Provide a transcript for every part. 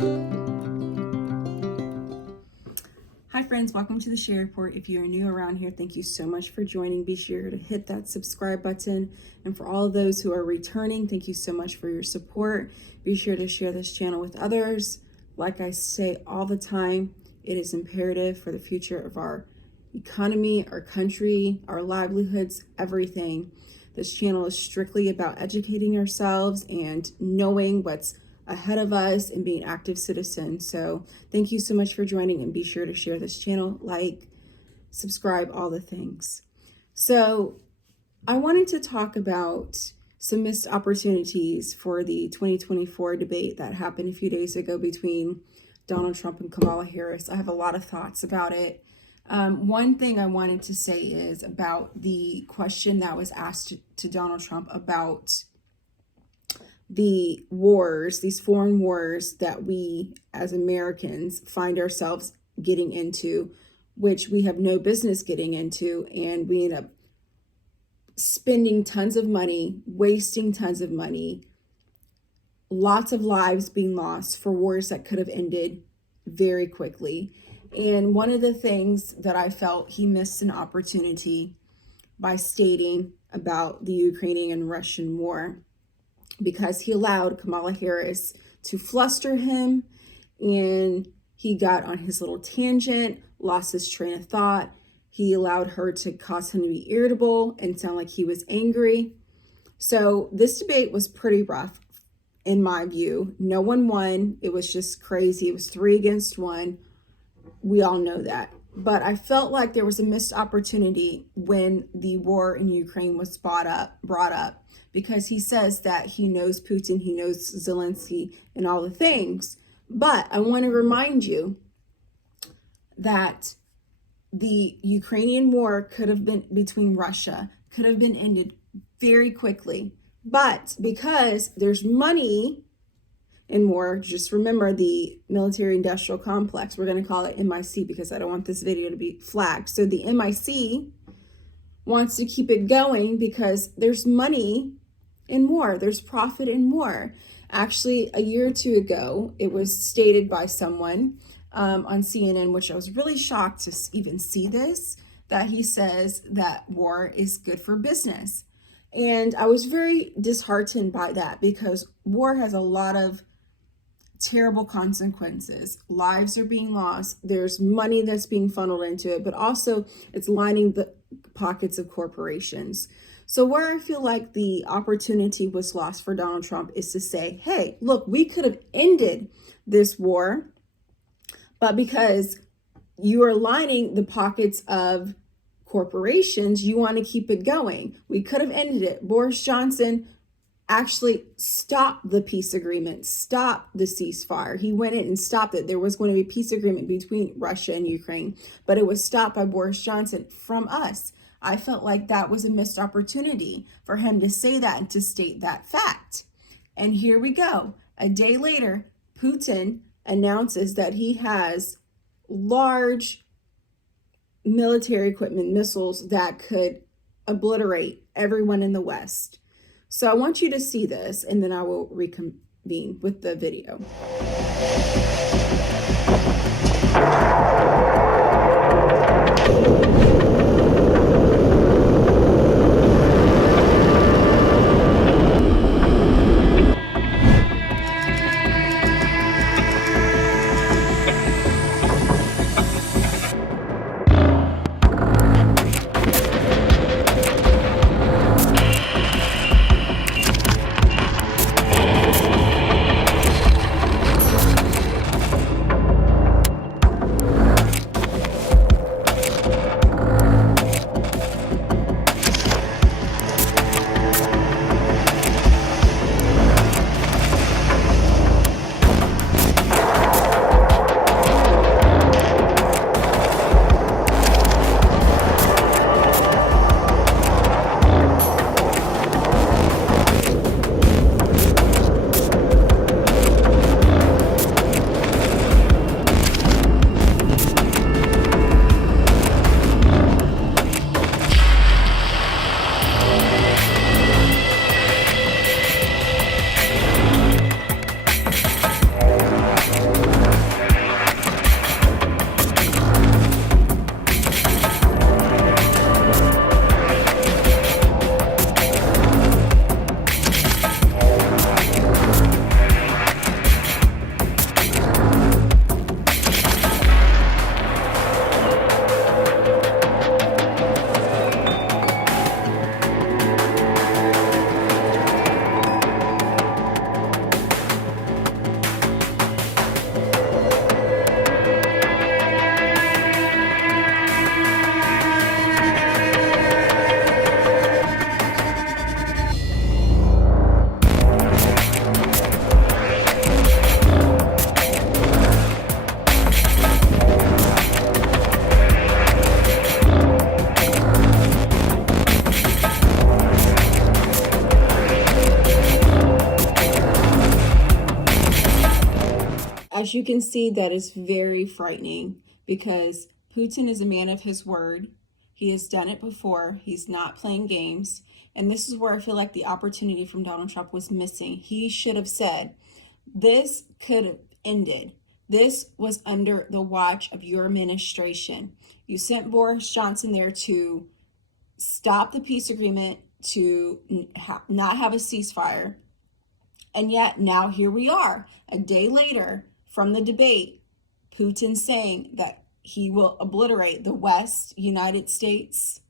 Hi friends, welcome to the Share Report. If you are new around here, thank you so much for joining. Be sure to hit that subscribe button. And for all of those who are returning, thank you so much for your support. Be sure to share this channel with others. Like I say all the time, it is imperative for the future of our economy, our country, our livelihoods, everything. This channel is strictly about educating ourselves and knowing what's ahead of us and being active citizens. So thank you so much for joining, and be sure to share this channel, like, subscribe, all the things. So I wanted to talk about some missed opportunities for the 2024 debate that happened a few days ago between Donald Trump and Kamala Harris. I have a lot of thoughts about it. One thing I wanted to say is about the question that was asked to Donald Trump about the wars, these foreign wars that we as Americans find ourselves getting into, which we have no business getting into, and we end up spending tons of money, wasting tons of money, lots of lives being lost for wars that could have ended very quickly. And one of the things that I felt he missed an opportunity by stating about the Ukrainian and Russian war, because he allowed Kamala Harris to fluster him, and he got on his little tangent, lost his train of thought. He allowed her to cause him to be irritable and sound like he was angry. So this debate was pretty rough in my view. No one won. It was just crazy. It was 3 against 1. We all know that. But I felt like there was a missed opportunity when the war in Ukraine was brought up, because he says that he knows Putin, he knows Zelensky and all the things. But I want to remind you that the Ukrainian war could have been between Russia, could have been ended very quickly. But because there's money and more, just remember the military industrial complex, we're going to call it MIC because I don't want this video to be flagged. So the MIC wants to keep it going because there's money and more, there's profit and more. Actually, a year or two ago, it was stated by someone on CNN, which I was really shocked to even see this, that he says that war is good for business. And I was very disheartened by that, because war has a lot of terrible consequences. Lives are being lost. There's money that's being funneled into it, but also it's lining the pockets of corporations. So where I feel like the opportunity was lost for Donald Trump is to say, hey, look, we could have ended this war, but because you are lining the pockets of corporations, you want to keep it going. We could have ended it. Boris Johnson actually stopped the peace agreement, stopped the ceasefire. He went in and stopped it. There was going to be a peace agreement between Russia and Ukraine, but it was stopped by Boris Johnson from us. I felt like that was a missed opportunity for him to say that and to state that fact. And here we go. A day later, Putin announces that he has large military equipment, missiles that could obliterate everyone in the West. So I want you to see this, and then I will reconvene with the video. As you can see, that is very frightening because Putin is a man of his word. He has done it before. He's not playing games. And this is where I feel like the opportunity from Donald Trump was missing. He should have said, this could have ended. This was under the watch of your administration. You sent Boris Johnson there to stop the peace agreement, to not have a ceasefire. And yet now here we are, a day later from the debate, Putin saying that he will obliterate the West, United States,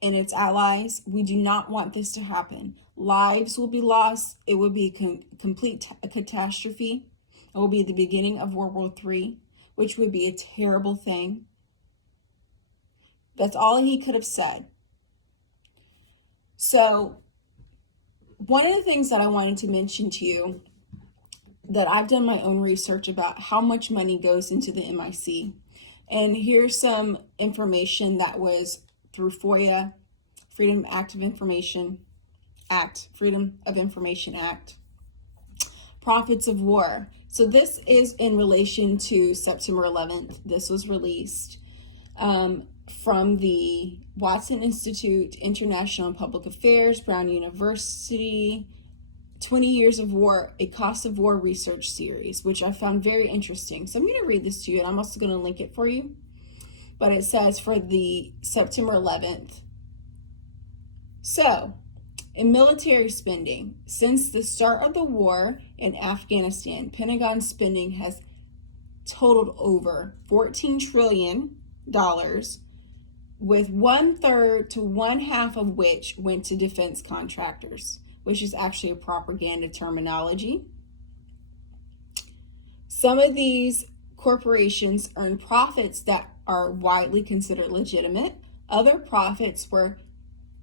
and its allies. We do not want this to happen. Lives will be lost. It will be a complete catastrophe. It will be the beginning of World War III, which would be a terrible thing. That's all he could have said. So one of the things that I wanted to mention to you, that I've done my own research about how much money goes into the MIC. And here's some information that was through FOIA, Freedom of Information Act. Profits of War. So this is in relation to September 11th. This was released from the Watson Institute, International and Public Affairs, Brown University, 20 Years of War, a Cost of War research series, which I found very interesting. So I'm going to read this to you, and I'm also going to link it for you. But it says for the September 11th. So, in military spending, since the start of the war in Afghanistan, Pentagon spending has totaled over $14 trillion, with 1/3 to 1/2 of which went to defense contractors, which is actually a propaganda terminology. Some of these corporations earn profits that are widely considered legitimate. Other profits were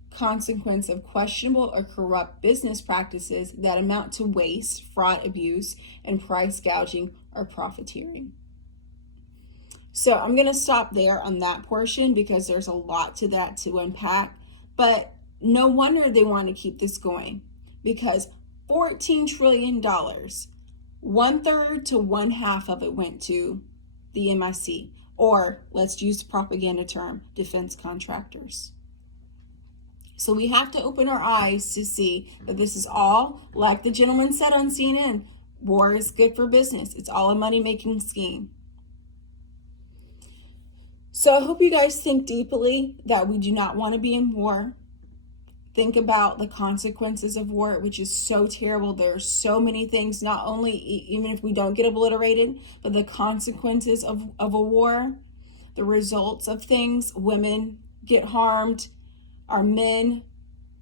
consequence of questionable or corrupt business practices that amount to waste, fraud, abuse, and price gouging or profiteering. So I'm going to stop there on that portion because there's a lot to that to unpack. But no wonder they want to keep this going, because $14 trillion, 1/3 to 1/2 of it went to the MIC, or let's use the propaganda term, defense contractors. So we have to open our eyes to see that this is all, like the gentleman said on CNN, war is good for business. It's all a money-making scheme. So I hope you guys think deeply that we do not want to be in war. Think about the consequences of war, which is so terrible. There are so many things, not only even if we don't get obliterated, but the consequences of a war, the results of things. Women get harmed. Our men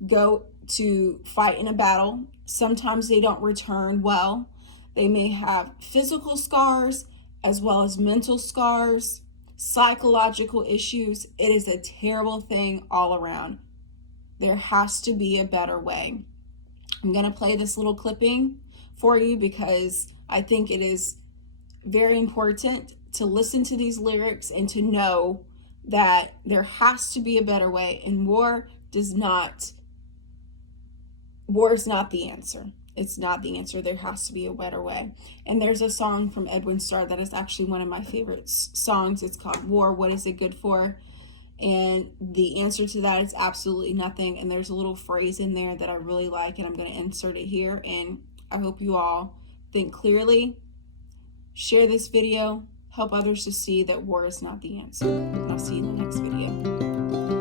go to fight in a battle. Sometimes they don't return well. They may have physical scars as well as mental scars, psychological issues. It is a terrible thing all around. There has to be a better way. I'm going to play this little clipping for you because I think it is very important to listen to these lyrics and to know that there has to be a better way, and war is not the answer. It's not the answer. There has to be a better way. And there's a song from Edwin Starr that is actually one of my favorite songs. It's called War, What Is It Good For? And the answer to that is absolutely nothing. And there's a little phrase in there that I really like, and I'm going to insert it here. And I hope you all think clearly. Share this video. Help others to see that war is not the answer. And I'll see you in the next video.